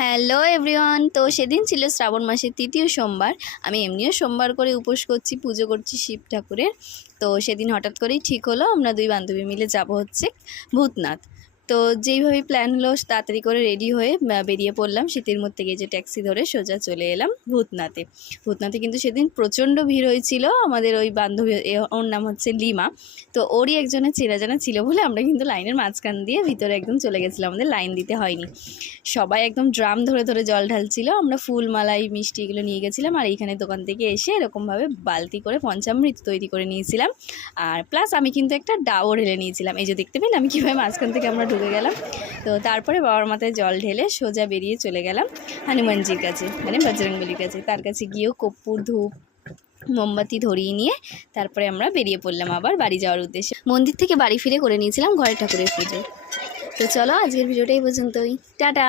Hello everyone. তো সেদিন ছিল শ্রাবণ মাসের তৃতীয় সোমবার। আমি এমনিও সোমবার করে উপোস করছি, পুজো করছি শিব ঠাকুরের। তো সেদিন হঠাৎ করেই ঠিক হলো আমরা দুই বান্ধবী মিলে যাব হচ্ছে ভূতনাথ। তো যেইভাবে প্ল্যান হলো তাড়াতাড়ি করে রেডি হয়ে বেরিয়ে পড়লাম। শীতের মধ্যে গিয়ে যে ট্যাক্সি ধরে সোজা চলে এলাম ভূতনাথে। ভূতনাথে কিন্তু সেদিন প্রচণ্ড ভিড় হয়েছিল। আমাদের ওই বান্ধবী, ওর নাম হচ্ছে লিমা। তো ওরই একজনের চেনা জানা ছিল বলে আমরা কিন্তু লাইনের মাঝখান দিয়ে ভিতরে একদম চলে গেছিলাম, আমাদের লাইন দিতে হয়নি। সবাই একদম ড্রাম ধরে ধরে জল ঢালছিল। আমরা ফুল মালাই মিষ্টি এগুলো নিয়ে গেছিলাম, আর এইখানে দোকান থেকে এসে এরকমভাবে বালতি করে পঞ্চামৃত তৈরি করে নিয়েছিলাম। আর প্লাস আমি কিন্তু একটা ডাবও ঢেলে নিয়েছিলাম। এই যে দেখতে পেলে আমি কীভাবে মাঝখান থেকে আমরা ঢুকে গেলাম। তো তারপরে বাবার মাথায় জল ঢেলে সোজা বেরিয়ে চলে গেলাম হনুমানজির কাছে, মানে বজরংবলির কাছে। তার কাছে গিয়েও কর্পূর ধূপ মোমবাতি ধরিয়ে নিয়ে তারপরে আমরা বেরিয়ে পড়লাম আবার বাড়ি যাওয়ার উদ্দেশ্যে। মন্দির থেকে বাড়ি ফিরে করে নিয়েছিলাম ঘরের ঠাকুরের পুজো। তো চলো আজকের ভিডিওটা এই পর্যন্তই, টাটা।